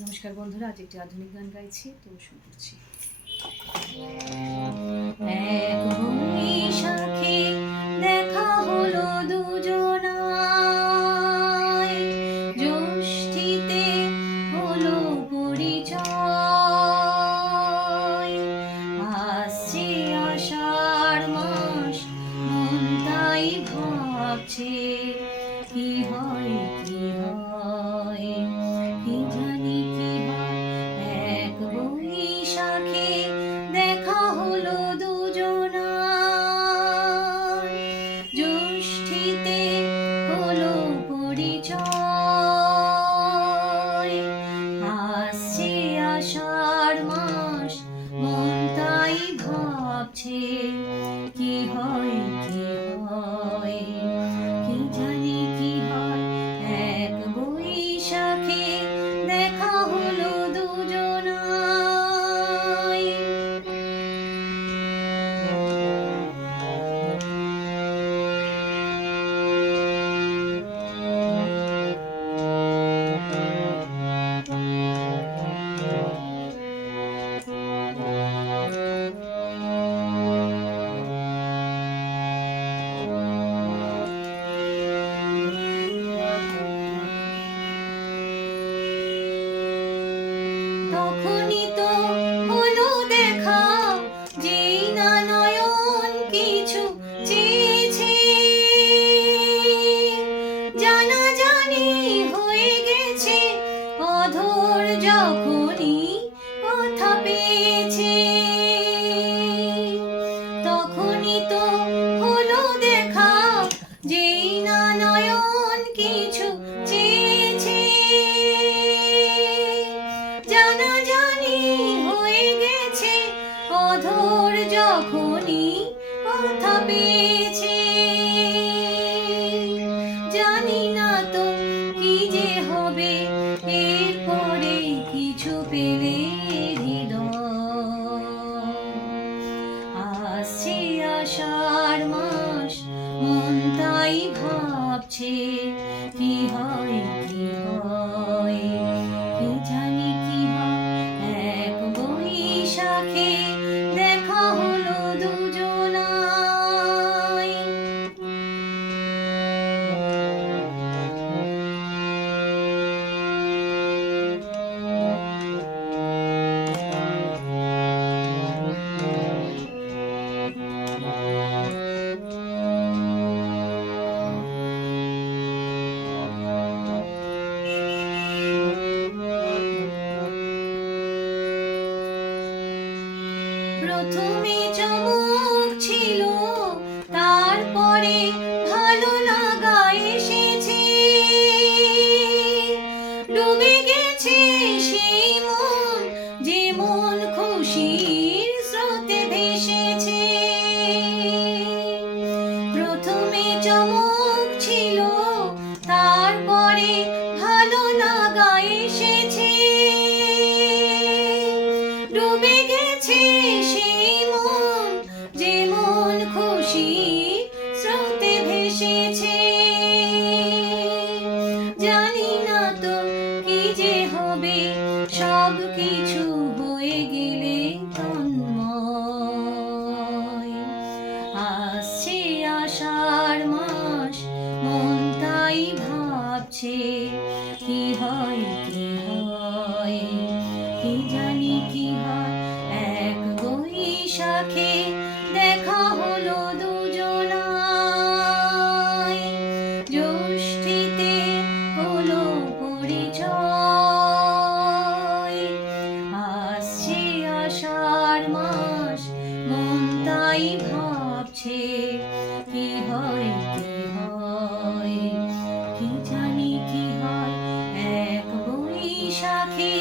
নমস্কার বন্ধুরা, আজ একটি আধুনিক গান গাইছি, তো শুরু করছি। এক বৈশাখে দেখা হলো দুজনায়, জ্যৈষ্ঠীতে হলো পরিচয়। আসছে আষাঢ় মাস, মন তাই ভাবছে কি হয় কি হয়, কি জানি কি হয়। এক বৈশাখে দেখা হলো দুজনার, জ্যৈষ্ঠীতে হলো পরিচয়। আসছে আষাঢ় মাস, মন তাই ভাবছে কি হয় কি হয়, কি জানি কি হয়। এক বৈশাখে দেখা হলো দুজনায়। তখনই তো হলো দেখা, যেই না নয়ন কিছু চেয়েছে, জানাজানি হয়ে গেছে অধর যখনই কথা পেয়েছে। তখনই তো হলো দেখা, যেই না নয়ন কিছু চেয়েছে, জানাজানি হয়ে গেছে অধর যখনই কথা পেয়েছে। জানি না তো কি যে হবে এরপরে, কিছু পেলে হৃদয়। আসছে আষাঢ় মাস, মন তাই ভাবছে কি হয় কি হয়, কি জানি কি হয়। এক বৈশাখে দেখা হলো দুজনায়। প্রথমে চমক ছিল, তারপরে ভালো লাগা এসেছে, ডুবে গেছে সেই মন, যে মন খুশির স্রোতে ভেসেছে। প্রথমে চমক ছিল, তারপরে ভালো লাগা এসেছে, ডুবে গেছে সেই মন, যে মন খুশি স্রোতে ভেসেছে। জানি না তো কি যে হবে, সব কিছু হয়ে গেলে তন্ময়। আসছে আষাঢ় মাস, মন তাই ভাবছে কি হয় কি হয়, কি জানি কি হয়। এক বৈশাখে দেখা হলো দুজনায়, জ্যৈষ্ঠীতে হলো পরিচয়। আসছে আষাঢ় মাস, মন তাই ভাবছে কি হয় কি হয়, কি জানি কি হয়। এক বৈশাখে